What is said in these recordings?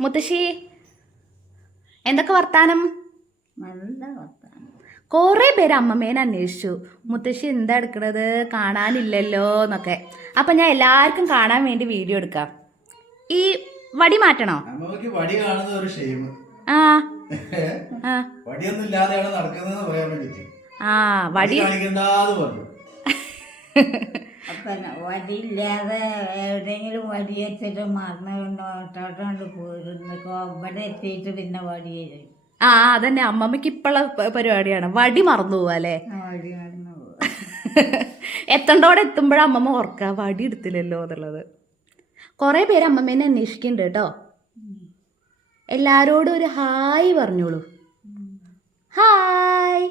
മുത്തശ്ശി എന്തൊക്കെ വർത്താനം? നല്ല വർത്താനം. കുറേ പേര് അമ്മമ്മേനെ അന്വേഷിച്ചു. മുത്തശ്ശി എന്താ എടുക്കണത്? കാണാനില്ലല്ലോ എന്നൊക്കെ. അപ്പൊ ഞാൻ എല്ലാവർക്കും കാണാൻ വേണ്ടി വീഡിയോ എടുക്കാം. ഈ വടി മാറ്റണോ? വടി കാണുന്ന ഒരു ഷെയിം ആ. ആ. വടിയൊന്നും ഇല്ലാതെയാണ് നടക്കുന്നതെന്ന് പറയാൻ വേണ്ടി ആ വടി കാണിക്കണ്ടാന്ന് പറഞ്ഞു. അപ്പൊ വടിയില്ലാതെ എവിടെയെങ്കിലും വടി വെച്ചിട്ട് മറന്നു കൊണ്ടോട്ടോണ്ട് പോയിരുന്നു ഇവിടെ എത്തിയിട്ട് പിന്നെ വടി വരും ആ അതന്നെ. അമ്മമ്മക്ക് ഇപ്പുള്ള പ- പരിപാടിയാണ്. വടി മറന്നു പോവാ അല്ലേ? വടി മറന്നു പോവാ. എത്തണ്ടോടെ എത്തുമ്പോഴാ അമ്മമ്മ ഓർക്കുക വടി എടുത്തില്ലല്ലോ എന്നുള്ളത്. കുറേ പേര് അമ്മമ്മേനെ അന്വേഷിക്കുന്നുണ്ട് കേട്ടോ. എല്ലാരോടും ഒരു ഹായ് പറഞ്ഞോളൂ. ഹായ്.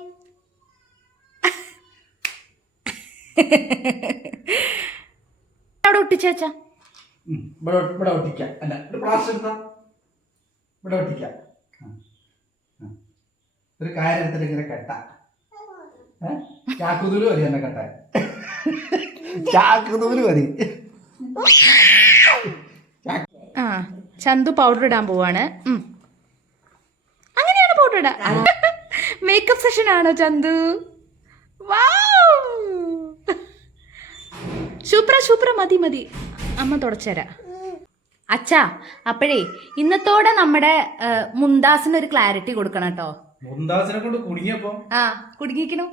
അവിടെ ഒട്ടിച്ചേച്ചാ ഉം, ഇവിടെ ഇവിടെ ഒട്ടിക്കാം. അല്ല ഒരു പ്ലാസ്റ്റർ എടുത്താ? ഇവിടെ ഒട്ടിക്കാം. ഒരു കാര്യം എടുത്തിട്ട് ഇങ്ങനെ കെട്ട. ഏ? ചാക്കുതൂൽ മതി എന്നെ കെട്ടാൻ. ചാക്കുതൂൽ മതി. ആ ചന്തു പൗഡർ ഇടാൻ പോവാണ്. അങ്ങനെയാണ് പൗഡർ ഇടാ. മേക്കപ്പ് സെഷൻ ആണോ ചന്തു? സൂപ്ര ശുപ്ര മതി മതി. അമ്മ തുടച്ചുതരാ. അച്ഛാ അപ്പോഴേ ഇന്നത്തോടെ നമ്മുടെ മുന്താസിന് ഒരു ക്ലാരിറ്റി കൊടുക്കണം കേട്ടോ. മുന്താസിനെ കൊണ്ട് കുടുങ്ങിയപ്പോ? ആ കുടുങ്ങിക്കണു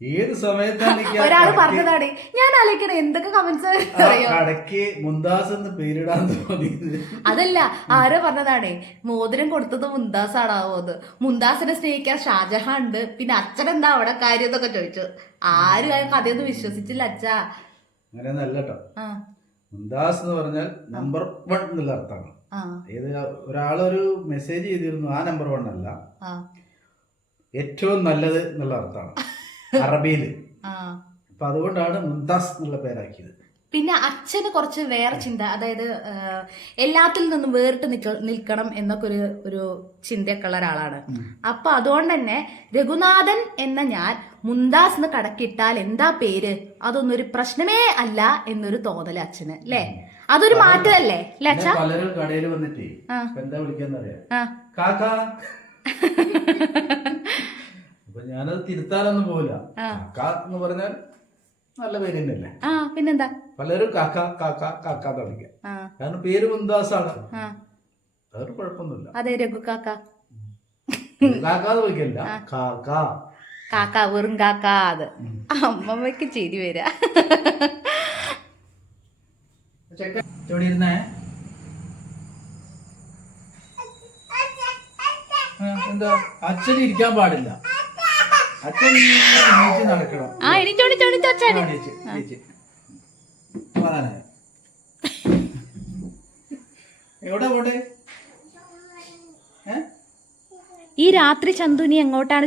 ഏത് സമയത്താണ് ഒരാൾ പറഞ്ഞതാണ്. ഞാൻ ആലോചിക്കണേ എന്തൊക്കെ കമന്റ്സ് അറിയോ? മുന്താസ് എന്ന് പേരിടാൻ അതല്ല ആരോ പറഞ്ഞതാണ്. മോതിരം കൊടുത്തത് മുന്താസ് ആണാവോന്ന് മുന്താസിനെ സ്നേഹിക്കാൻ ഷാജഹാൻ ഉണ്ട്. പിന്നെ അച്ഛൻ എന്താ അവിടെ കാര്യം എന്നൊക്കെ ചോദിച്ചു. ആരും ആ കഥയൊന്നും വിശ്വസിച്ചില്ല അച്ഛാ. അങ്ങനെയൊന്നല്ല കേട്ടോ ആ. മുന്താസ് എന്ന് പറഞ്ഞാൽ നമ്പർ വൺ എന്നുള്ള അർത്ഥമാണ്. ഏത് ഒരാളൊരു മെസ്സേജ് ചെയ്തിരുന്നു ആ നമ്പർ വൺ അല്ല. ഏറ്റവും നല്ലത് എന്നുള്ള അർത്ഥമാണ്. അറബിയിൽ അപ്പൊ അതുകൊണ്ടാണ് മുംതാസ് എന്നുള്ള പേരാക്കിയത്. പിന്നെ അച്ഛന് കുറച്ച് വേറെ ചിന്ത അതായത് എല്ലാത്തിൽ നിന്നും വേറിട്ട് നിൽക്ക നിൽക്കണം എന്നൊക്കെ ഒരു ഒരു ചിന്തയൊക്കെ ഉള്ള ഒരാളാണ്. അപ്പൊ അതുകൊണ്ട് തന്നെ രഘുനാഥൻ എന്ന ഞാൻ മുന്താസ് എന്ന് കടക്കിട്ടാൽ എന്താ പേര്? അതൊന്നും ഒരു പ്രശ്നമേ അല്ല എന്നൊരു തോന്നൽ അച്ഛന് അല്ലേ? അതൊരു മാറ്റമല്ലേ? അല്ലേ അച്ഛ? പലരും കടയിൽ വന്നിട്ടേ എന്താ വിളിക്കാന്നറിയാം ആ. കാക്ക. അപ്പൊ ഞാനത് തിരുത്താനൊന്നും പോവില്ല. കാക്ക എന്ന് പറഞ്ഞാൽ നല്ല പേര് തന്നെയല്ലേ? ആ പിന്നെന്താ? പലരും കാക്ക കാക്ക കാക്ക തുടങ്ങിയ കാരണം പേര് മുന്താസാണ് അതൊരു കുഴപ്പമൊന്നുമില്ല. അതെ രഘു കാക്ക. കാക്ക തുടങ്ങിയല്ല കാക്ക. കാക്ക വെറും കാക്ക അത്. അമ്മമ്മക്ക് ചിരി വരാ. എവിടെ ഇരുന്നേ? ആ, എന്താ? അച്ഛൻ ഇരിക്കാൻ പാടില്ല. അച്ഛൻ നടക്കണം. എവിടെ പോട്ടെ? ഈ രാത്രി ചന്തുനി എങ്ങോട്ടാണ്